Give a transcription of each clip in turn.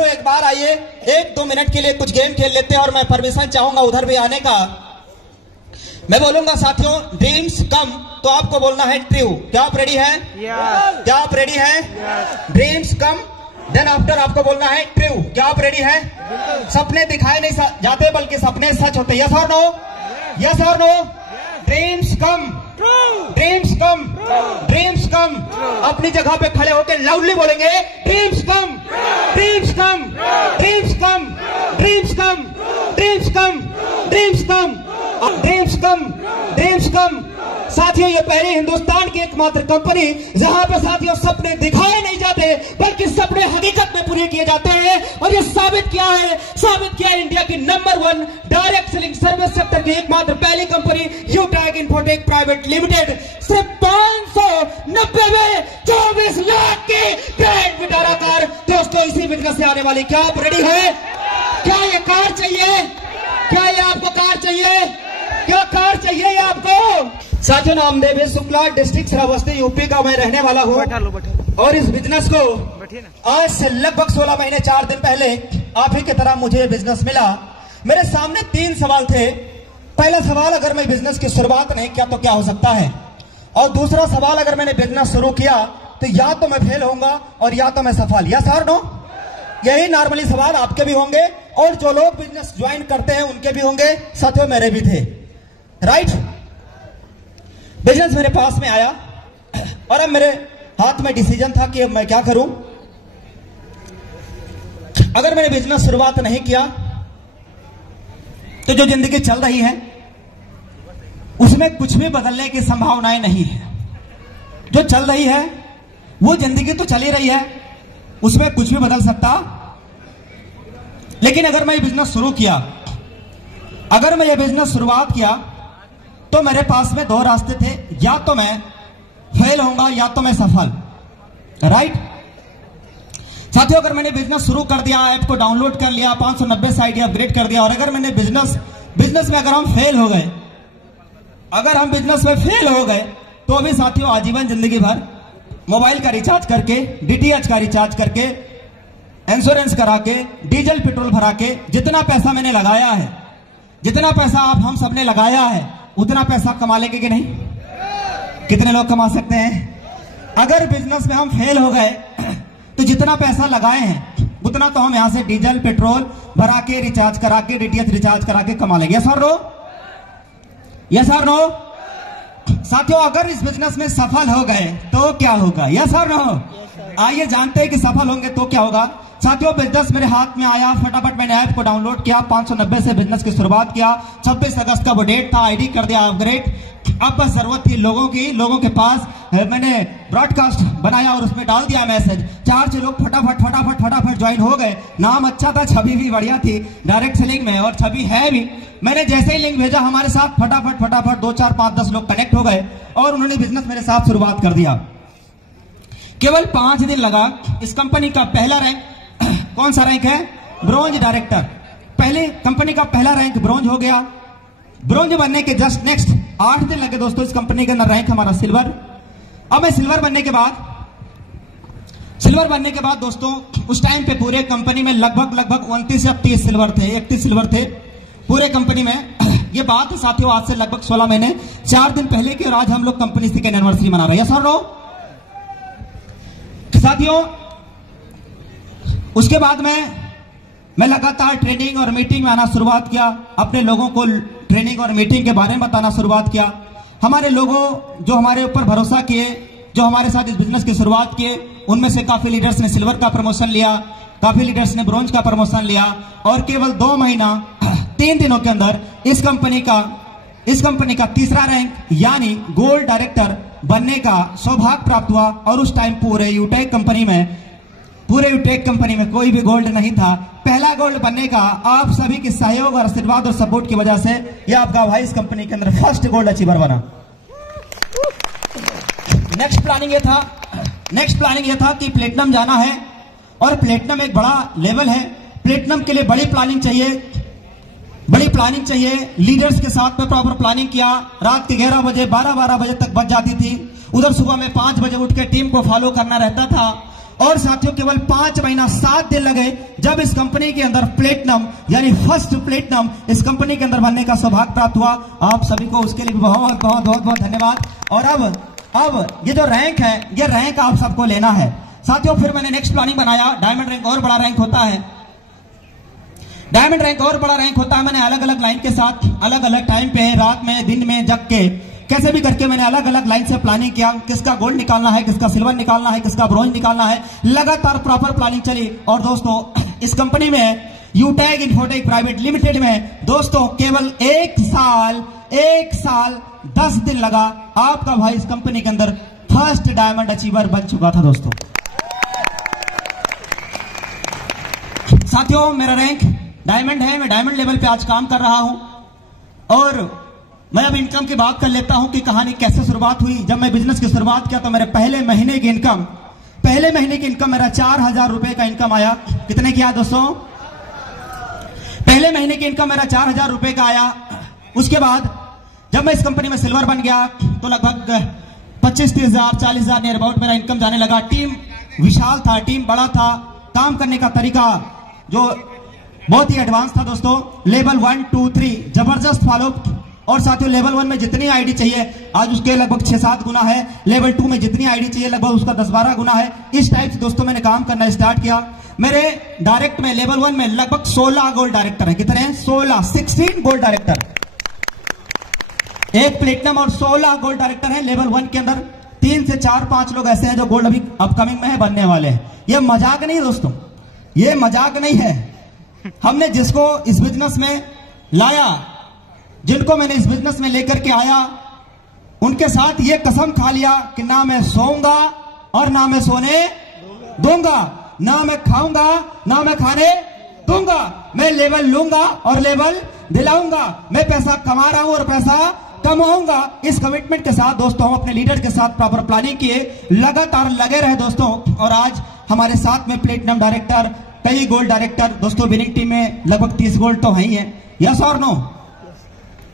एक बार आइए, 1-2 मिनट के लिए कुछ गेम खेल लेते हैं और मैं परमिशन चाहूंगा उधर भी आने का। मैं बोलूंगा साथियों ड्रीम्स कम, तो आपको बोलना है ट्रू। क्या आप रेडी हैं? क्या आप रेडी हैं? ड्रीम्स कम, देन आफ्टर आपको बोलना है ट्रू। क्या आप रेडी हैं? सपने दिखाए नहीं जाते बल्कि सपने सच होते। यस और नो? यस और no? Dreams come, dreams come, dreams come. अपनी जगह पे खड़े होकर लाउडली बोलेंगे dreams come, dreams come, dreams come, dreams come, dreams come, dreams come, dreams come, dreams come. साथियों ये पहले हिंदुस्तान की एकमात्र कंपनी जहां पर साथियों सपने दिखाए नहीं जाते बल्कि सपने हकीकत में पूरे किए जाते हैं। और ये साबित किया है इंडिया की number 1 direct selling service sector की एकमात्र पहली कंपनी यूटैग इन्फोटेक प्राइवेट लिमिटेड। सिर्फ 590 में 24 लाख की ग्रैंड विटारा कार दोस्तों इसी बिजनेस से आने वाली। क्या आप रेडी है? क्या ये कार चाहिए? क्या ये आपको कार चाहिए? क्या कार चाहिए आपको? साथियों नाम देवेश शुक्ला, डिस्ट्रिक्ट श्रावस्ती यूपी का मैं रहने वाला हूँ और इस बिजनेस को आज से लगभग 16 महीने 4 दिन पहले आप ही की तरह मुझे बिजनेस मिला। मेरे सामने 3 सवाल थे। पहला सवाल, अगर मैं बिजनेस की शुरुआत नहीं किया तो क्या हो सकता है, और दूसरा सवाल, अगर मैंने बिजनेस शुरू किया तो या तो मैं फेल होऊंगा और या तो मैं सफल। यस और नो? यही नॉर्मली सवाल आपके भी होंगे और जो लोग बिजनेस ज्वाइन करते हैं उनके भी होंगे, साथियों मेरे भी थे। राइट? बिजनेस मेरे पास में आया और अब मेरे हाथ में डिसीजन था कि अब मैं क्या करूं। अगर मैंने बिजनेस शुरुआत नहीं किया तो जो जिंदगी चल रही है उसमें कुछ भी बदलने की संभावनाएं नहीं है। जो चल रही है वो जिंदगी तो चली रही है, उसमें कुछ भी बदल सकता। लेकिन अगर मैं ये बिजनेस शुरू किया, अगर मैं ये बिजनेस शुरुआत किया तो मेरे पास में 2 रास्ते थे, या तो मैं फेल होऊंगा या तो मैं सफल। राइट साथियों, अगर मैंने बिजनेस शुरू कर दिया, ऐप को डाउनलोड कर लिया, 590 से आईडी अपग्रेड कर दिया, और अगर मैंने बिजनेस में अगर हम फेल हो गए, अगर हम बिजनेस में फेल हो गए तो भी साथियों आजीवन जिंदगी भर मोबाइल का रिचार्ज करके, डीटीएच का रिचार्ज करके, इंश्योरेंस करा के, डीजल पेट्रोल भरा के, जितना पैसा मैंने लगाया है, जितना पैसा आप हम सबने लगाया है, उतना पैसा कमा लेंगे कि नहीं? कितने लोग कमा सकते हैं? अगर बिजनेस में हम फेल हो गए तो जितना पैसा लगाए हैं उतना तो हम यहां से डीजल पेट्रोल भरा के, रिचार्ज करा के, डीटीएच रिचार्ज करा के कमा लेंगे। यस और नो? यस और नो? साथियों अगर इस बिजनेस में सफल हो गए तो क्या होगा? यस और नो? आइए जानते हैं कि सफल होंगे तो क्या होगा। साथियों बिजनेस मेरे हाथ में आया, फटाफट मैंने ऐप को डाउनलोड किया, 590 से बिजनेस की शुरुआत किया। 26 अगस्त का वो डेट था, आईडी कर दिया अपग्रेड। अब बस जरूरत थी लोगों के पास मैंने ब्रॉडकास्ट बनाया और उसमें डाल दिया मैसेज। 4 लोग फटाफट ज्वाइन हो गए। नाम अच्छा था, छवि भी बढ़िया थी डायरेक्ट सेलिंग में, और छवि है भी। मैंने जैसे ही लिंक भेजा हमारे साथ फटाफट 2, 4, 5, 10 लोग कनेक्ट हो गए और उन्होंने बिजनेस मेरे साथ शुरुआत कर दिया। केवल 5 दिन लगा। इस कंपनी का पहला रैंक कौन सा रैंक है? Bronze director. पहले कंपनी का पहला रैंक ब्रॉन्ज हो गया। ब्रॉन्ज बनने के जस्ट नेक्स्ट 8 दिन लगे दोस्तों इस कंपनी के अंदर रैंक हमारा सिल्वर। अब मैं सिल्वर बनने के बाद दोस्तों उस टाइम पे पूरे कंपनी में लगभग 29 से 31 सिल्वर थे पूरे कंपनी में। ये बात है साथियों आज से लगभग 16 महीने 4 दिन पहले की, और आज हम लोग कंपनी की एनिवर्सरी मना रहे हैं। यस और नो? साथियों उसके बाद मैं लगातार ट्रेनिंग और मीटिंग में आना शुरुआत किया, अपने लोगों को ट्रेनिंग और मीटिंग के बारे में बताना शुरुआत किया। हमारे लोगों जो हमारे ऊपर भरोसा किए, जो हमारे साथ इस बिजनेस की शुरुआत किए, उनमें से काफी लीडर्स ने सिल्वर का प्रमोशन लिया, काफी लीडर्स ने ब्रॉन्ज का प्रमोशन लिया, और केवल 2 महीना 3 दिनों के अंदर इस कंपनी का तीसरा रैंक यानी गोल्ड डायरेक्टर बनने का सौभाग्य प्राप्त हुआ। और उस टाइम पूरे यूटेक कंपनी में कोई भी गोल्ड नहीं था। पहला गोल्ड बनने का आप सभी के सहयोग और आशीर्वाद और सपोर्ट की वजह से यह आपका भाई इस कंपनी के अंदर फर्स्ट गोल्ड अचीवर बना। नेक्स्ट प्लानिंग ये था कि प्लेटिनम जाना है, और प्लेटिनम एक बड़ा लेवल है। प्लेटिनम के लिए बड़ी प्लानिंग चाहिए। लीडर्स के साथ में प्रॉपर प्लानिंग किया। रात के 11 बजे 12 बजे तक बच जाती थी। उधर सुबह में 5 बजे उठ के टीम को फॉलो करना रहता था। और साथियों केवल 5 महीना 7 दिन लगे जब इस कंपनी के अंदर प्लेटिनम यानी फर्स्ट प्लेटिनम इस कंपनी के अंदर बनने का सौभाग्य प्राप्त हुआ। आप सभी को उसके लिए बहुत बहुत बहुत बहुत धन्यवाद। और अब ये जो रैंक है, ये रैंक आप सबको लेना है साथियों। फिर मैंने नेक्स्ट प्लानिंग बनाया, डायमंड रैंक और बड़ा रैंक होता है, डायमंड रैंक और बड़ा रैंक होता है। मैंने अलग अलग लाइन के साथ अलग अलग टाइम पे, रात में, दिन में जग के, कैसे भी करके मैंने अलग अलग लाइन से प्लानिंग किया, किसका गोल्ड निकालना है, किसका सिल्वर निकालना है, किसका ब्रॉन्ज निकालना है। लगातार प्रॉपर प्लानिंग चली। और दोस्तों इस कंपनी में यूटैग इन्फोटेक प्राइवेट लिमिटेड में दोस्तों केवल 1 साल 10 दिन लगा, आपका भाई इस कंपनी के अंदर फर्स्ट डायमंड अचीवर बन चुका था। दोस्तों साथियों मेरा रैंक डायमंड है, मैं डायमंड लेवल पे आज काम कर रहा हूं। और मैं अब इनकम की बात कर लेता हूं कि कहानी कैसे शुरुआत हुई। जब मैं बिजनेस की शुरुआत किया तो मेरे पहले महीने की इनकम मेरा 4000 रुपए का इनकम आया। कितने की आया दोस्तों? पहले महीने की इनकम मेरा 4000 रुपए का आया। उसके बाद जब मैं इस कंपनी में सिल्वर बन गया तो लगभग 25-30 हजार 40 हजार नियर अबाउट मेरा इनकम जाने लगा। टीम विशाल था, टीम बड़ा था, काम करने का तरीका जो बहुत ही एडवांस था दोस्तों। लेवल 1, 2, 3 जबरदस्त फॉलो। और साथियों लेवल 1 में जितनी आईडी चाहिए आज उसके लगभग 6-7 गुना है। लेवल 2 में जितनी आईडी चाहिए लगभग उसका 10-12 गुना है। इस टाइप से दोस्तों मैंने काम करना स्टार्ट किया। मेरे डायरेक्ट में लेवल 1 में लगभग 16 गोल्ड डायरेक्टर हैं। कितने हैं? 16 गोल्ड डायरेक्टर, 1 प्लेटिनम और 16 गोल्ड डायरेक्टर हैं लेवल 1 के अंदर। 3 से 4-5 लोग ऐसे हैं जो गोल्ड अभी अपकमिंग में है, बनने वाले हैं। यह मजाक नहीं दोस्तों, ये मजाक नहीं है। हमने जिसको इस बिजनेस में लाया, जिनको मैंने इस बिजनेस में लेकर के आया, उनके साथ ये कसम खा लिया कि ना मैं सोऊंगा और ना मैं सोने दूंगा, ना मैं खाऊंगा ना मैं खाने दूंगा। मैं लेवल लूंगा और लेवल दिलाऊंगा। मैं पैसा कमा रहा हूं और पैसा कमाऊंगा। इस कमिटमेंट के साथ दोस्तों हम अपने लीडर के साथ प्रॉपर प्लानिंग किए, लगातार लगे रहे दोस्तों। और आज हमारे साथ में प्लेटिनम डायरेक्टर, कई गोल्ड डायरेक्टर दोस्तों, विनिंग टीम में लगभग 30 गोल्ड तो है ही है। यस और नो?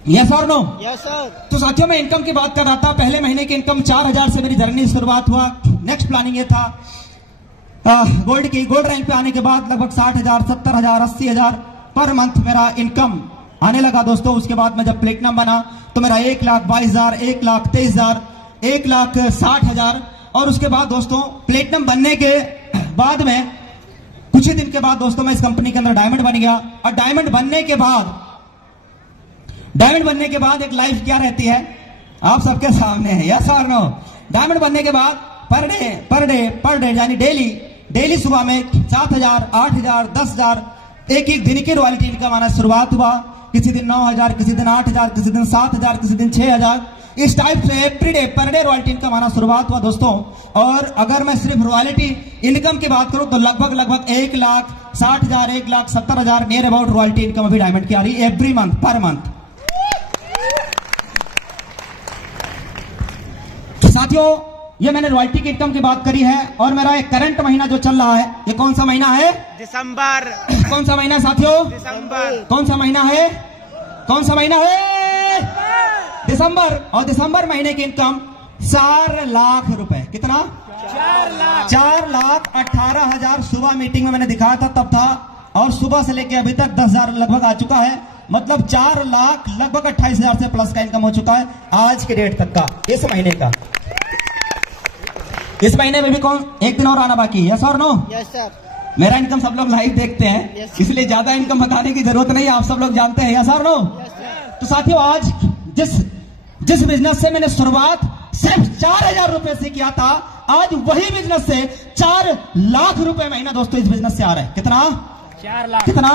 यस और नो? Yes sir. तो साथियों मैं इनकम की बात कर रहा था। पहले महीने की इनकम 4000 से मेरी जर्नी शुरुआत हुआ। नेक्स्ट प्लानिंग ये था गोल्ड की। गोल्ड रैंक पे आने के बाद लगभग 60,000, 70,000, 80,000 पर मंथ मेरा इनकम आने लगा दोस्तों। उसके बाद मैं जब प्लेटिनम बना तो मेरा 1,22,000, 1,23,000, 1,60,000। और उसके बाद दोस्तों प्लेटिनम बनने के बाद में कुछ ही दिन के बाद दोस्तों मैं इस कंपनी के अंदर डायमंड बन गया। और डायमंड बनने के बाद एक लाइफ क्या रहती है आप सबके सामने है। यस और नो? डायमंड बनने के बाद पर डे यानी डेली सुबह में 7,000, 8,000, 10,000 एक दिन की रॉयल्टी इनकम आना शुरुआत हुआ। किसी दिन 9,000, किसी दिन 8,000, किसी दिन 7,000, किसी दिन 6,000। इस टाइप से पर डे रॉयल्टी इनकम आना शुरुआत हुआ दोस्तों। और अगर मैं सिर्फ रॉयल्टी इनकम की बात करूं तो लगभग 1,60,000, 1,70,000 नियर अबाउट रॉयल्टी इनकम अभी डायमंड की आ रही है एवरी मंथ, पर मंथ। साथियों ये मैंने रॉयल्टी की इनकम की बात करी है। और मेरा एक करंट महीना जो चल रहा है, ये कौन सा महीना है? दिसंबर। कौन सा महीना साथियों? दिसंबर। कौन सा महीना है? कौन सा महीना है? दिसंबर। और दिसंबर महीने की इनकम 4 लाख रुपए। कितना? 4,18,000। सुबह मीटिंग में मैंने दिखाया था तब था, और सुबह से लेके अभी तक 10,000 लगभग आ चुका है। मतलब 4 लाख लगभग 28,000 से प्लस का इनकम हो चुका है आज के डेट तक का, इस महीने का। इस महीने में भी कौन एक दिन और आना बाकी है? यस और नो? Yes sir. मेरा इनकम सब लोग लाइव देखते हैं, इसलिए ज्यादा इनकम बताने की जरूरत नहीं है, आप सब लोग जानते हैं। यस और नो? तो साथियों आज जिस बिजनेस से मैंने शुरुआत सिर्फ 4,000 रुपए से किया था, आज वही बिजनेस से 4 लाख रुपए महीना दोस्तों इस बिजनेस से आ रहा है। कितना? 4 लाख। कितना?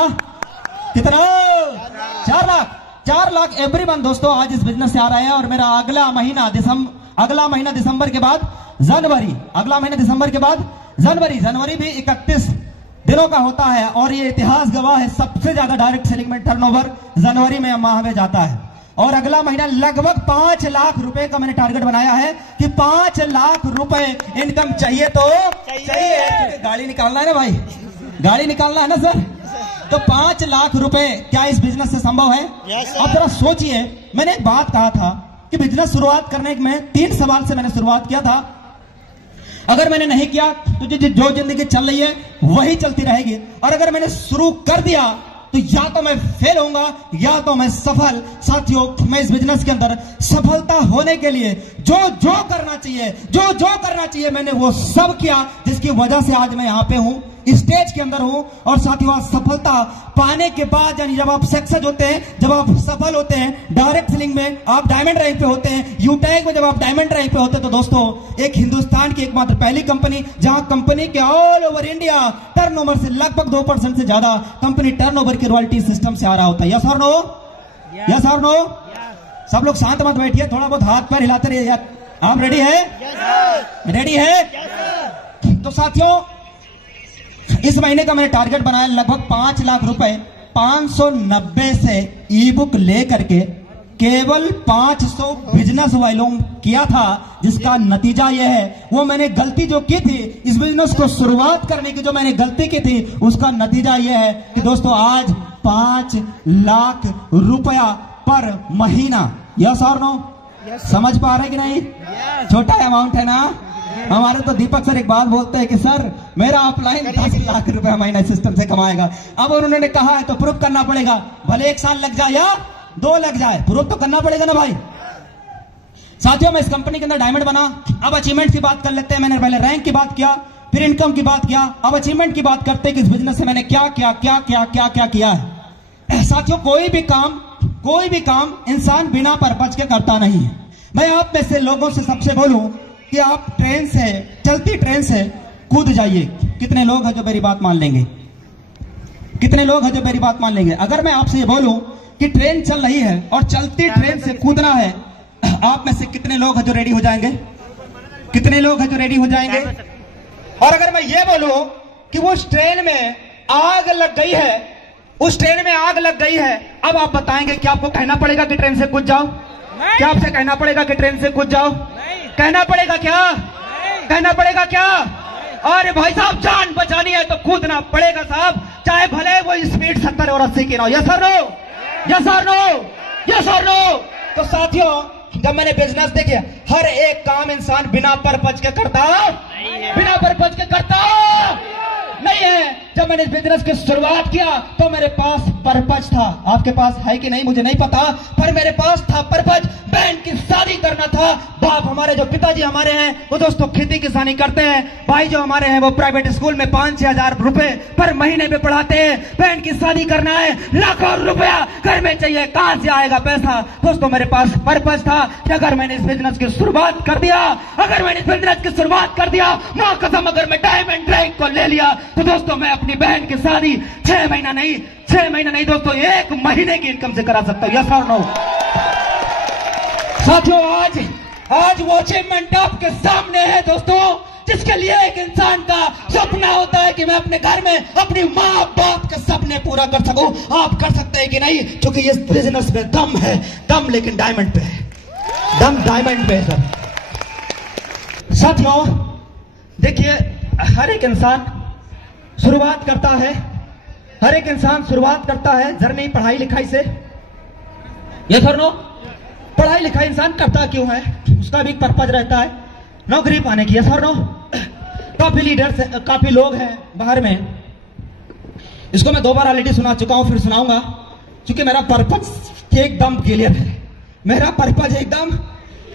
4 लाख एवरी मंथ दोस्तों आज इस बिजनेस से आ रहा है। और मेरा अगला महीना दिसंबर के बाद जनवरी, अगला महीना दिसंबर के बाद जनवरी भी 31 दिनों का होता है। और ये इतिहास गवाह है, सबसे ज्यादा डायरेक्ट सेलिंग में टर्नओवर जनवरी में माह में जाता है। और अगला महीना लगभग 5 लाख रुपए का मैंने टारगेट बनाया है कि 5 लाख रुपए इनकम चाहिए तो चाहिए। गाड़ी निकालना है ना भाई, गाड़ी निकालना है ना सर। तो 5 लाख रुपए क्या इस बिजनेस से संभव है? अब जरा सोचिए, मैंने एक बात कहा था कि बिजनेस शुरुआत करने में 3 सवाल से मैंने शुरुआत किया था। अगर मैंने नहीं किया तो जो जिंदगी चल रही है वही चलती रहेगी, और अगर मैंने शुरू कर दिया तो या तो मैं फेल होऊंगा या तो मैं सफल। साथियों, मैं इस बिजनेस के अंदर सफलता होने के लिए जो जो करना चाहिए मैंने वो सब किया, जिसकी वजह से आज मैं यहां पे हूं, स्टेज के अंदर हूं। और साथियों, सफलता पाने के बाद, यानी जब आप सक्सेस होते हैं, जब आप सफल होते हैं, डायरेक्ट सेलिंग में आप डायमंड रैंक पे होते हैं, यूटैग में जब आप डायमंड रैंक पे होते हैं, तो दोस्तों एक हिंदुस्तान की एकमात्र पहली कंपनी जहां कंपनी के ऑल ओवर इंडिया टर्नओवर से लगभग 2% से ज्यादा कंपनी टर्नओवर की रॉयल्टी सिस्टम से आ रहा होता है। यस और नो? यस और नो? सब लोग शांत मत बैठिए, थोड़ा बहुत हाथ पैर हिलाते रहिए। आप रेडी है? रेडी है? तो साथियों, इस महीने का मैंने टारगेट बनाया लगभग 5 लाख रुपए 590 से ई बुक लेकर के केवल 500 बिजनेस वालों किया था, जिसका नतीजा यह है, वो मैंने गलती जो की थी इस बिजनेस को शुरुआत करने की, जो मैंने गलती की थी उसका नतीजा यह है कि दोस्तों आज 5 लाख रुपया पर महीना। यस और नो? समझ पा रहे कि नहीं? छोटा अमाउंट है ना? हमारे तो दीपक सर एक बात बोलते हैं कि सर मेरा अपलाइन 10 लाख रुपए महीना सिस्टम से कमाएगा। अब उन्होंने कहा है तो प्रूफ करना पड़ेगा, भले 1 साल लग जाए या 2 लग जाए, प्रूफ तो करना पड़ेगा ना भाई। साथियों, मैं इस कंपनी के अंदर डायमंड बना। अब अचीवमेंट की बात कर लेते हैं। मैंने पहले रैंक की बात किया, फिर इनकम की बात किया, अब अचीवमेंट की बात करते हैं कि इस बिजनेस से मैंने क्या किया है। साथियों, कोई भी काम इंसान बिना पर्पज के करता नहीं है। मैं आप में से लोगों से सबसे बोलूं कि आप ट्रेन से, चलती ट्रेन से कूद जाइए। कितने लोग हैं जो मेरी बात मान लेंगे? कितने लोग हैं जो मेरी बात मान लेंगे? अगर मैं आपसे ये बोलूं कि ट्रेन चल रही है और चलती ट्रेन से कूदना है, आप में से कितने लोग हैं जो रेडी हो जाएंगे? कितने लोग हैं जो रेडी हो जाएंगे? और अगर मैं ये बोलूं कि वो ट्रेन में आग लग गई है, उस ट्रेन में आग लग गई है, अब आप बताएंगे कि आपको कहना पड़ेगा कि ट्रेन से कूद जाओ? क्या आपसे कहना पड़ेगा कि ट्रेन से कूद जाओ? कहना पड़ेगा क्या? कहना पड़ेगा क्या? अरे भाई साहब, जान बचानी है तो कूदना पड़ेगा साहब, चाहे भले वो स्पीड 70 और 80 की ना हो। यस और नो? यस और नो? यस और नो? तो साथियों, जब मैंने बिजनेस देखिए, हर एक काम इंसान बिना पर्पज के करता, बिना पर्पज के करता नहीं है। जब मैंने इस बिजनेस की शुरुआत किया तो मेरे पास पर्पज था। आपके पास है कि नहीं मुझे नहीं पता, पर मेरे पास था पर्पज। बहन की शादी करना था। बाप हमारे, जो पिताजी हमारे हैं वो दोस्तों खेती किसानी करते हैं। भाई जो हमारे हैं वो प्राइवेट स्कूल में 5-6 हजार रुपए पर महीने में पढ़ाते हैं। बहन की शादी करना है, लाखों रुपया घर में चाहिए, कहां से आएगा पैसा? दोस्तों, मेरे पास पर्पज था कि अगर मैंने इस बिजनेस की शुरुआत कर दिया, मां कसम, अगर मैं डायमंड रैंक को ले लिया तो दोस्तों मैं अपनी बहन की शादी 6 महीना नहीं दोस्तों 1 महीने की इनकम से करा सकता हूं। यस और नो? साथियों, आज वो अचीवमेंट आपके सामने है दोस्तों, जिसके लिए एक इंसान का सपना होता है कि मैं अपने घर में अपनी माँ बाप के सपने पूरा कर सकूं। आप कर सकते हैं कि नहीं? क्योंकि इस बिजनेस में दम है, दम लेकिन डायमंड पे है, दम डायमंड पे है सर। साथियों देखिए, हर एक इंसान शुरुआत करता है जर्नी पढ़ाई लिखाई से। ये सर नो, पढ़ाई लिखाई इंसान करता क्यों है? उसका भी पर्पज रहता है नौकरी पाने की। सर नो, काफी लीडर्स, काफी लोग हैं बाहर में, इसको मैं 2 बार ऑलरेडी सुना चुका हूं, फिर सुनाऊंगा, क्योंकि मेरा पर्पज एकदम क्लियर है। मेरा पर्पज एकदम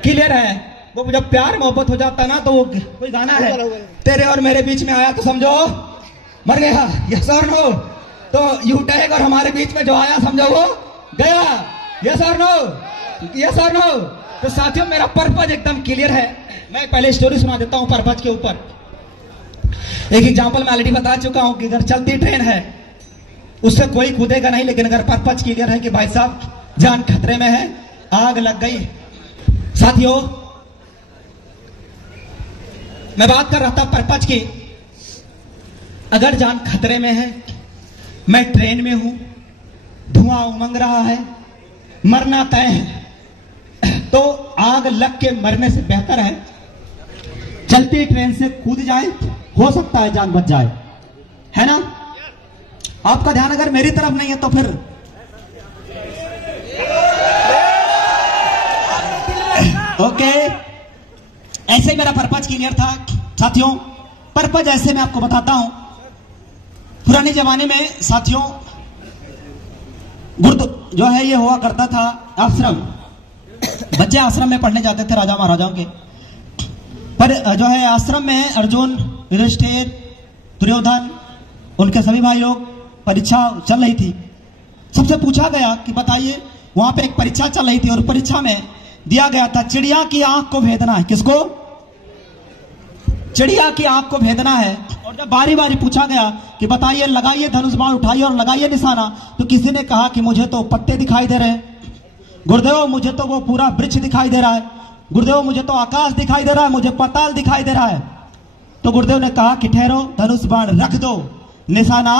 क्लियर है। वो जब प्यार मोहब्बत हो जाता ना, तो वो कोई गाना है, तेरे और मेरे बीच में आया तो समझो मर गया। यस और नो? तो यूटैग और हमारे बीच में जो आया समझो वो गया। यस और नो? यस और नो? तो साथियों, मेरा पर्पज एकदम क्लियर है। मैं पहले स्टोरी सुना देता हूं पर्पज के ऊपर। एक एग्जांपल मैं ऑलरेडी बता चुका हूं कि अगर चलती ट्रेन है उससे कोई कूदेगा नहीं, लेकिन अगर पर्पज क्लियर है कि भाई साहब जान खतरे में है, आग लग गई। साथियों, मैं बात कर रहा था पर्पज की। अगर जान खतरे में है, मैं ट्रेन में हूं, धुआं उमंग रहा है, मरना तय है, तो आग लग के मरने से बेहतर है चलती ट्रेन से कूद जाए, हो सकता है जान बच जाए, है ना? आपका ध्यान अगर मेरी तरफ नहीं है तो फिर ओके। ऐसे ही मेरा पर्पज क्लियर था। साथियों पर्पज ऐसे मैं आपको बताता हूं। पुराने जमाने में साथियों गुरु जो है ये हुआ करता था आश्रम, बच्चे आश्रम में पढ़ने जाते थे राजा महाराजाओं के। पर जो है आश्रम में अर्जुन, युधिष्ठिर, दुर्योधन, उनके सभी भाई लोग, परीक्षा चल रही थी। सबसे पूछा गया कि बताइए, वहां पे एक परीक्षा चल रही थी और परीक्षा में दिया गया था चिड़िया की आंख को भेदना है। किसको? चिड़िया की आंख को भेदना है। और जब बारी बारी पूछा गया कि बताइए, लगाइए धनुष बाण उठाइए और लगाइए निशाना, तो किसी ने कहा कि मुझे तो पत्ते दिखाई दे रहे हैं, गुरुदेव मुझे तो वो पूरा वृक्ष दिखाई दे रहा है, गुरुदेव मुझे तो आकाश दिखाई दे रहा है, मुझे पाताल दिखाई दे रहा है। तो गुरुदेव ने कहा कि ठहरो, धनुष बाण रख दो, निशाना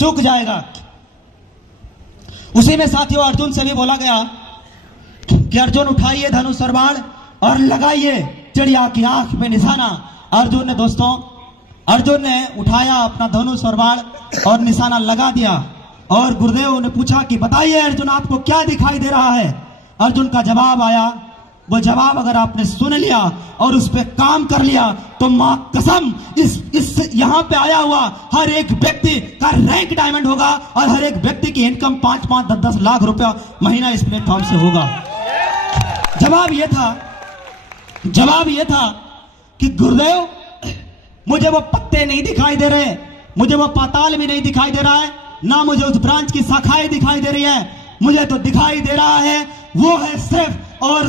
चूक जाएगा। उसी में साथियों अर्जुन से भी बोला गया कि अर्जुन उठाइए धनुष और बाण और लगाइए चिड़िया की आंख में निशाना। अर्जुन ने उठाया अपना धनुष और बाण और निशाना लगा दिया। और गुरुदेव ने पूछा कि बताइए अर्जुन आपको क्या दिखाई दे रहा है। अर्जुन का जवाब आया। वो जवाब अगर आपने सुन लिया और उस पर काम कर लिया तो मां कसम इस यहां पे आया हुआ हर एक व्यक्ति का रैंक डायमंड होगा और हर एक व्यक्ति की इनकम 5-5, 10-10 लाख रुपया महीना इस प्लेटफॉर्म से होगा। जवाब यह था कि गुरुदेव मुझे वो पत्ते नहीं दिखाई दे रहे, मुझे वो पाताल भी नहीं दिखाई दे रहा है, ना मुझे उस ब्रांच की शाखाएं दिखाई दे रही है, मुझे तो दिखाई दे रहा है वो है सिर्फ और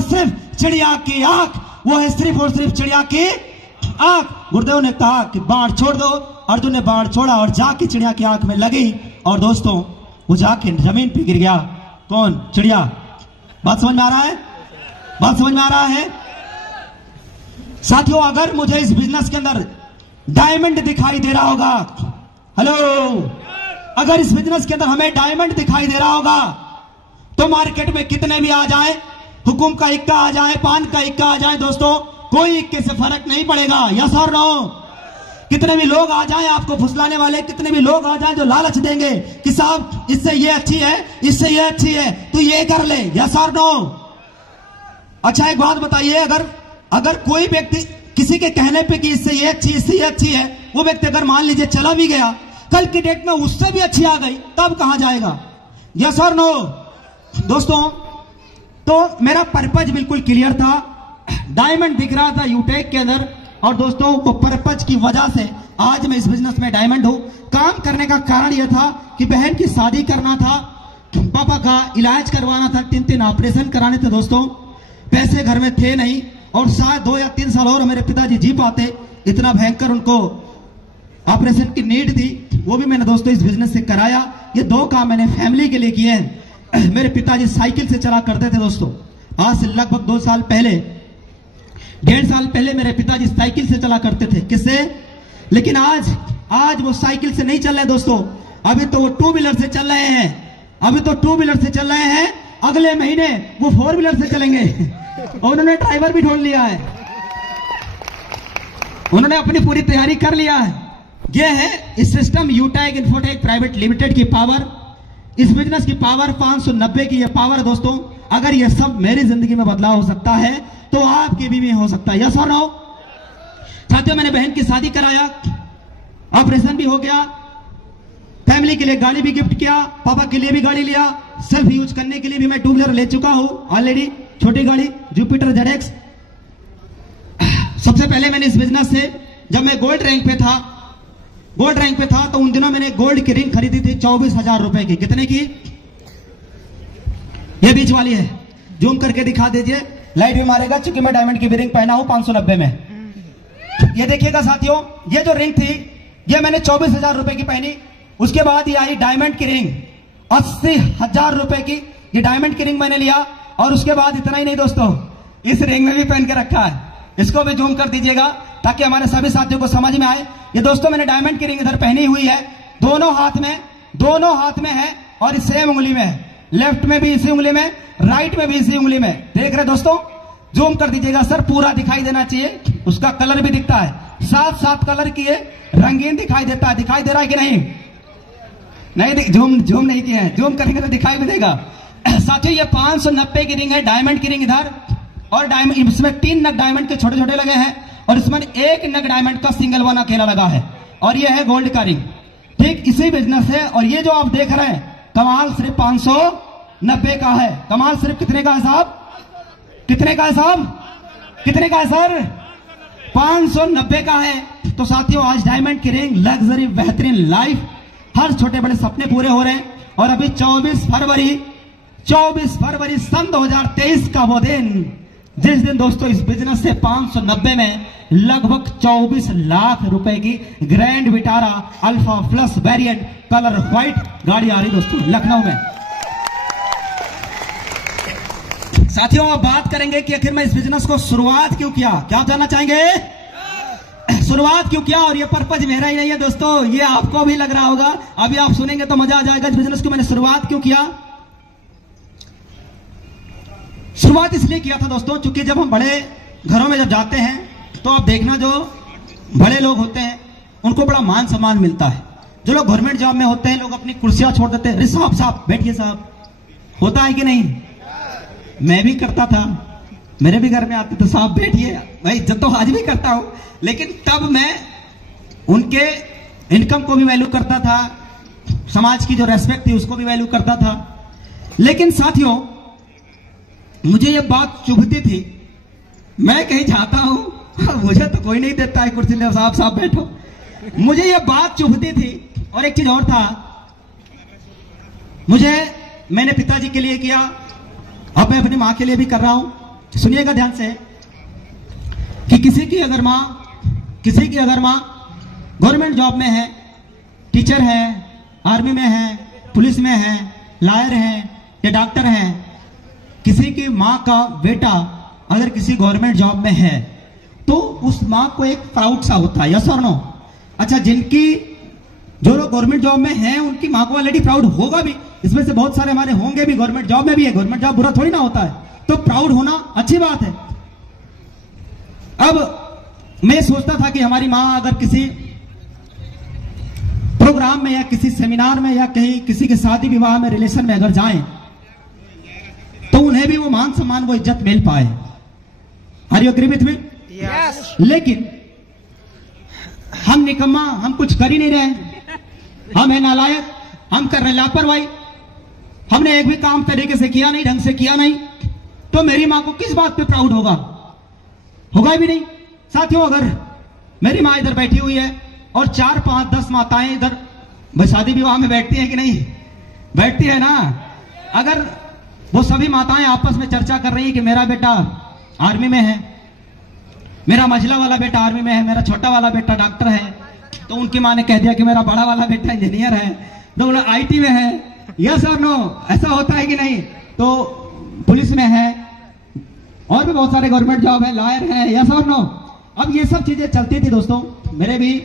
सिर्फ चिड़िया की आंख। वो है सिर्फ और सिर्फ चिड़िया की आंख। गुरुदेव ने कहा कि बाण छोड़ दो। अर्जुन ने बाण छोड़ा और जाके चिड़िया की आंख में लगी और दोस्तों वो जाके जमीन पे गिर गया। कौन? चिड़िया। बात समझ में आ रहा है? साथियों अगर मुझे इस बिजनेस के अंदर डायमंड दिखाई दे रहा होगा, हेलो, अगर इस बिजनेस के अंदर हमें डायमंड दिखाई दे रहा होगा तो मार्केट में कितने भी आ जाए, हुकुम का इक्का आ जाए, पान का इक्का आ जाए, दोस्तों कोई इक्के से फर्क नहीं पड़ेगा। यस और नो? कितने भी लोग आ जाएं आपको फुसलाने वाले, कितने भी लोग आ जाएं जो लालच देंगे कि साहब इससे ये अच्छी है, इससे ये अच्छी है, तू ये कर ले। यस और नो? अच्छा एक बात बताइए, अगर कोई व्यक्ति किसी के कहने पे कि इससे ये अच्छी, इससे ये अच्छी है, वो व्यक्ति अगर मान लीजिए चला भी गया, कल की डेट में उससे भी अच्छी आ गई, तब कहां जाएगा? यस और नो? दोस्तों तो मेरा पर्पज बिल्कुल क्लियर था। डायमंड दिख रहा था यूटेक के अंदर और दोस्तों वो पर्पज की वजह से आज मैं इस बिजनेस में डायमंड हूं। काम करने का कारण यह था कि बहन की शादी करना था, पापा का इलाज करवाना था, 3 ऑपरेशन कराने थे दोस्तों, पैसे घर में थे नहीं और शायद 2 या 3 साल और मेरे पिताजी जी पाते, इतना भयंकर उनको ऑपरेशन की नीड थी। वो भी मैंने दोस्तों इस बिजनेस से कराया। ये 2 काम मैंने फैमिली के लिए किए हैं। मेरे पिताजी साइकिल से चला करते थे दोस्तों, आज से लगभग 2 साल पहले, 1.5 साल पहले मेरे पिताजी साइकिल से चला करते थे। किससे? लेकिन आज वो साइकिल से नहीं चल रहे दोस्तों, अभी तो वो 2 व्हीलर से चल रहे हैं। अगले महीने वो 4 व्हीलर से चलेंगे। उन्होंने ड्राइवर भी ढूंढ लिया है, उन्होंने अपनी पूरी तैयारी कर लिया है। यह है इस सिस्टम यूटेक इन्फोटेक प्राइवेट लिमिटेड की पावर, इस बिजनेस की पावर 590 की यह पावर है दोस्तों। अगर यह सब मेरी जिंदगी में बदलाव हो सकता है तो आपकी भी हो सकता है। यस और नो? साथियों मैंने बहन की शादी कराया, ऑपरेशन भी हो गया, फैमिली के लिए गाड़ी भी गिफ्ट किया, पापा के लिए भी गाड़ी लिया, सेल्फ यूज करने के लिए भी मैं 2 व्हीलर ले चुका हूं ऑलरेडी, छोटी गाड़ी जुपिटर ZX। सबसे पहले मैंने इस बिजनेस से जब मैं गोल्ड रैंक पे था तो उन दिनों मैंने गोल्ड की रिंग खरीदी थी 24,000 रुपए की। कितने की? ये बीच वाली है, जूम करके दिखा दीजिए, लाइट भी मारेगा क्योंकि मैं डायमंड की भी रिंग पहना हूं 590 में। ये देखिएगा साथियों, ये जो रिंग थी ये मैंने 24,000 रुपए की पहनी। उसके बाद ये आई डायमंड की रिंग 80,000 रुपए की। ये डायमंड की रिंग मैंने लिया और उसके बाद इतना ही नहीं दोस्तों, इस रिंग में भी पहन के रखा है, इसको भी जूम कर दीजिएगा ताकि हमारे सभी साथियों को समझ में आए। ये दोस्तों मैंने डायमंड की रिंग इधर पहनी हुई है, दोनों हाथ में है और इस सेम उंगली में है, लेफ्ट में भी इसी उंगली में, राइट में भी इसी उंगली में। देख रहे दोस्तों? जूम कर दीजिएगा सर, पूरा दिखाई देना चाहिए। उसका कलर भी दिखता है, 7 कलर की है, रंगीन दिखाई देता है। दिखाई दे रहा है कि नहीं? जूम नहीं किया है, जूम करेंगे तो दिखाई भी देगा। साथियों ये 590 की रिंग है, डायमंड की रिंग इधर, और डायमंड इसमें 3 नग डायमंड के छोटे छोटे लगे हैं और इसमें एक नग डायमंड का सिंगल वन अकेला लगा है, और ये है गोल्ड का रिंग। ठीक इसी बिजनेस है। और ये जो आप देख रहे हैं कमाल सिर्फ 590 का है। कमाल सिर्फ कितने का है साहब? कितने का है साहब? कितने का है सर? 590 का है। तो साथियों आज डायमंड की रिंग, लग्जरी, बेहतरीन लाइफ, हर छोटे बड़े सपने पूरे हो रहे हैं। और अभी 24 फरवरी सन 2023 का वो दिन जिस दिन दोस्तों इस बिजनेस से 590 में लगभग 24 लाख रुपए की grand Vitara alpha plus variant colour white गाड़ी आ रही दोस्तों लखनऊ में। साथियों अब बात करेंगे कि आखिर मैं इस बिजनेस को शुरुआत क्यों किया। क्या जानना चाहेंगे? शुरुआत क्यों किया? और ये पर्पज मेरा ही नहीं है दोस्तों, ये आपको भी लग रहा होगा। अभी आप सुनेंगे तो मजा आ जाएगा इस बिजनेस को मैंने शुरुआत क्यों किया। शुरुआत इसलिए किया था दोस्तों क्योंकि जब हम बड़े घरों में जब जाते हैं तो आप देखना जो बड़े लोग होते हैं उनको बड़ा मान सम्मान मिलता है। जो लोग गवर्नमेंट जॉब में होते हैं लोग अपनी कुर्सियां छोड़ देते हैं, अरे साहब साहब बैठिए साहब, होता है कि नहीं? मैं भी करता था, मेरे भी घर में आते तो साहब बैठिए, मैं इज्जत तो आज भी करता हूं, लेकिन तब मैं उनके इनकम को भी वैल्यू करता था, समाज की जो रेस्पेक्ट थी उसको भी वैल्यू करता था। लेकिन साथियों मुझे ये बात चुभती थी, मैं कहीं जाता हूं मुझे तो कोई नहीं देता है कुर्सी ले साहब साहब बैठो, मुझे ये बात चुभती थी। और एक चीज और था, मैंने पिताजी के लिए किया, अब मैं अपनी मां के लिए भी कर रहा हूं। सुनिएगा ध्यान से कि किसी की अगर मां गवर्नमेंट जॉब में है, टीचर है, आर्मी में है, पुलिस में है, लॉयर है या डॉक्टर है, किसी की मां का बेटा अगर किसी गवर्नमेंट जॉब में है तो उस मां को एक प्राउड सा होता है, यस और नो? अच्छा, जो लोग गवर्नमेंट जॉब में हैं उनकी मां को ऑलरेडी प्राउड होगा भी, इसमें से बहुत सारे हमारे होंगे भी गवर्नमेंट जॉब में भी है, गवर्नमेंट जॉब बुरा थोड़ी ना होता है, तो प्राउड होना अच्छी बात है। अब मैं सोचता था कि हमारी मां अगर किसी प्रोग्राम में या किसी सेमिनार में या कहीं किसी के शादी विवाह में रिलेशन में अगर जाएं तो उन्हें भी वो मान सम्मान वो इज्जत मिल पाए। Are you agree with me? Yes. लेकिन हम निकम्मा, हम कुछ कर ही नहीं रहे, हम है नालायक, हम कर रहे लापरवाही, हमने एक भी काम तरीके से किया नहीं, ढंग से किया नहीं, तो मेरी मां को किस बात पे प्राउड होगा? होगा भी नहीं। साथियों अगर मेरी मां इधर बैठी हुई है और 4, 5, 10 माताएं इधर शादी विवाह में बैठती हैं कि नहीं? बैठती है ना। अगर वो सभी माताएं आपस में चर्चा कर रही है कि मेरा बेटा आर्मी में है, मेरा मझला वाला बेटा आर्मी में है, मेरा छोटा वाला बेटा डॉक्टर है, तो उनकी मां ने कह दिया कि मेरा बड़ा वाला बेटा इंजीनियर है, तो आईटी में है, यस और नो? ऐसा होता है कि नहीं? तो पुलिस में है और भी बहुत सारे गवर्नमेंट जॉब है, लॉयर है, यस और नो? अब ये सब चीजें चलती थी दोस्तों, मेरे भी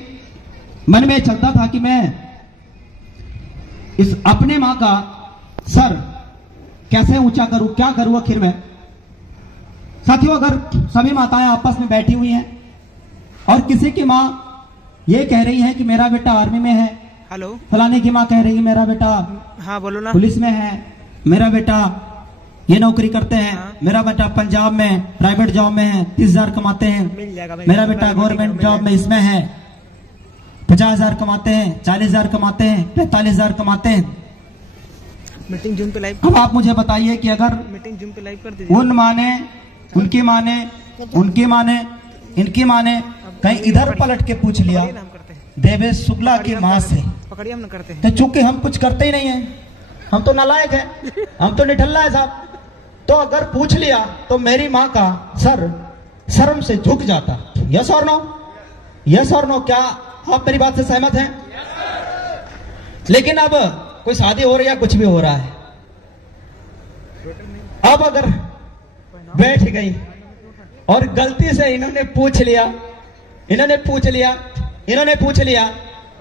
मन में चलता था कि मैं इस अपने मां का सर कैसे ऊंचा करूं, क्या करूं आखिर में। साथियों अगर सभी माताएं आपस में बैठी हुई हैं और किसी की मां ये कह रही है कि मेरा बेटा आर्मी में है, हेलो, फलाने की मां कह रही है मेरा बेटा हाँ बोलो ना, पुलिस में है, मेरा बेटा ये नौकरी करते हैं, हाँ। मेरा बेटा पंजाब में प्राइवेट जॉब में है, 30,000 कमाते हैं, मिल जाएगा, मेरा बेटा गवर्नमेंट जॉब में इसमें है, 50,000 कमाते हैं, 40,000 कमाते हैं, 45,000 कमाते हैं। मीटिंग जूम पे लाइव। अब आप मुझे बताइए कि अगर मीटिंग जूम पे लाइव कर दीजिए। उनकी माँ ने इनकी माँ ने कहीं इधर पलट के पूछ लिया देवेश शुक्ला की माँ से, पकड़िए हम करते हैं, तो चूंकि हम कुछ करते ही नहीं है, हम तो नालायक है, हम तो निठल्ला है साहब, तो अगर पूछ लिया तो मेरी माँ का सर शर्म से झुक जाता। यस और नो? यस और नो? क्या आप मेरी बात से सहमत हैं? लेकिन अब कोई शादी हो रही है, कुछ भी हो रहा है, अब अगर बैठ गई और गलती से इन्होंने पूछ लिया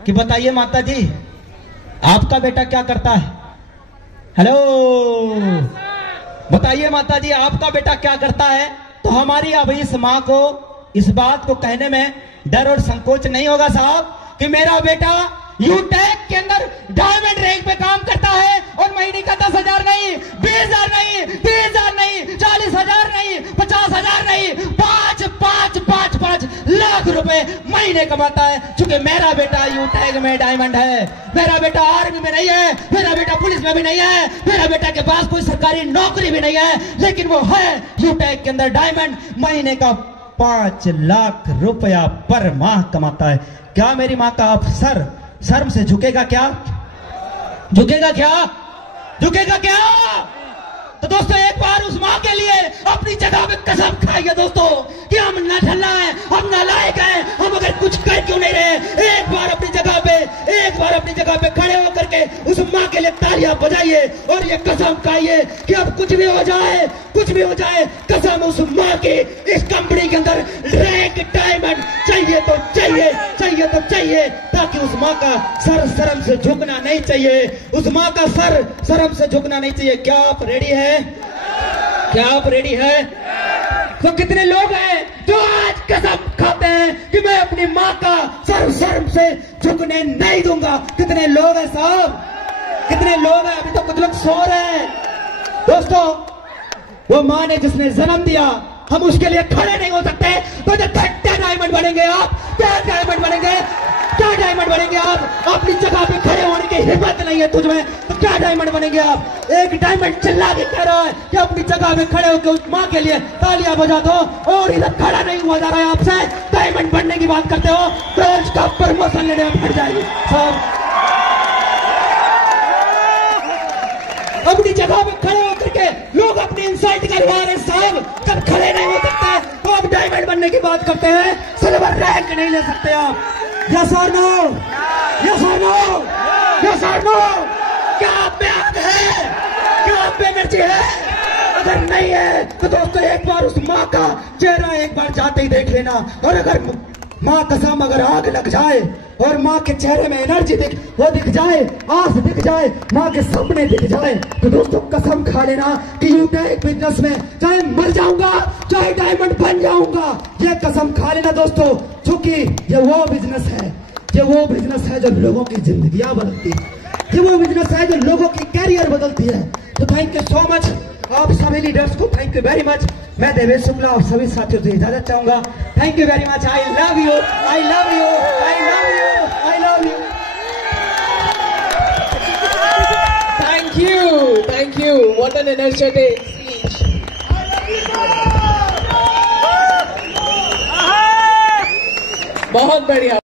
कि बताइए माता जी आपका बेटा क्या करता है? हेलो, बताइए माता जी आपका बेटा क्या करता है? तो हमारी अब इस माँ को इस बात को कहने में डर और संकोच नहीं होगा साहब कि मेरा बेटा यूटेक के अंदर डायमंड रैंक पे काम करता है और महीने का 10,000 नहीं, 20,000 नहीं, 30,000 नहीं, 40,000 नहीं, 50,000 नहीं, 5 महीने कमाता है, क्योंकि मेरा बेटा यूटैग में डायमंड है, मेरा बेटा आर्मी में नहीं है, मेरा बेटा पुलिस में भी नहीं है, मेरा बेटा के पास कोई सरकारी नौकरी भी नहीं है, लेकिन वो है यूटैग के अंदर डायमंड। महीने का 5 लाख रुपया पर माह कमाता है। क्या मेरी माँ का अफसर शर्म से झुकेगा क्या? झुकेगा क्या? झुकेगा क्या? तो दोस्तों एक बार उस माँ के लिए अपनी जगह पे कसम खाइए दोस्तों कि हम ना ढलना है, हम ना लायक हैं, हम अगर कुछ कर क्यों नहीं रहे। एक बार अपनी जगह पे खड़े होकर के उस माँ के लिए तालियां बजाइए और ये कसम खाइए कि अब कुछ भी हो जाए, कुछ भी हो जाए, कसम उस माँ की इस कंपनी के अंदर रैंक डायमंड चाहिए तो चाहिए, चाहिए तो चाहिए, ताकि उस माँ का सर शर्म से झुकना नहीं चाहिए, उस माँ का सर शर्म से झुकना नहीं चाहिए। क्या आप रेडी है? क्या आप रेडी है? तो कितने लोग हैं जो आज कसम खाते हैं कि मैं अपनी माँ का सर शर्म से झुकने नहीं दूंगा? कितने लोग हैं साहब? कितने लोग हैं? अभी तो कुछ लोग सो रहे हैं। दोस्तों वो माँ ने जिसने जन्म दिया, हम उसके लिए खड़े नहीं हो सकते तो क्या डायमंड बनेंगे आप? क्या डायमंड बनेंगे? क्या डायमंड बनेंगे आप? अपनी जगह पे खड़े होने की हिम्मत नहीं है तुझमें तो क्या डायमंड बनेंगे आप? एक डायमंड चिल्ला के कह रहा है कि अपनी जगह पे खड़े होकर उस माँ के लिए तालियां बजा दो, और इधर खड़ा नहीं हुआ जा रहा है आपसे, डायमंड बनने की बात करते हो, ब्रॉन्ज का प्रमोशन लेने में फट जाएगी साहब। अपनी जगह पे खड़े होकर के लोग अपनी इंसल्ट करवा रहे साहब, जब खड़े नहीं हो सकते तो आप डायमंड बनने की बात करते हैं, सिल्वर रैंक नहीं ले सकते आप। यस और नो? यस और नो? यस और नो? क्या आप में आग है? क्या आप में एनर्जी है? अगर नहीं है तो दोस्तों एक बार उस माँ का चेहरा एक बार जाते ही देख लेना, और अगर माँ कसम अगर आग लग जाए और माँ के चेहरे में एनर्जी दिख जाए, आस दिख जाए, माँ के सपने दिख जाए, तो दोस्तों कसम खा लेना कि यूटैग बिजनेस में चाहे मर जाऊंगा चाहे डायमंड बन जाऊंगा, ये कसम खा लेना दोस्तों, क्योंकि ये वो बिजनेस है, ये वो बिजनेस है जो लोगों की जिंदगियां बदलती है, ये वो बिजनेस है जो लोगों की कैरियर बदलती है। तो थैंक यू सो मच आप सभी लीडर्स को, थैंक यू वेरी मच। मैं देवेश शुक्ला और सभी साथियों से इजाजत चाहूंगा। Thank you very much. I love you, I love you, I love you, I love you. Thank you. What an energetic speech. बहुत बढ़िया।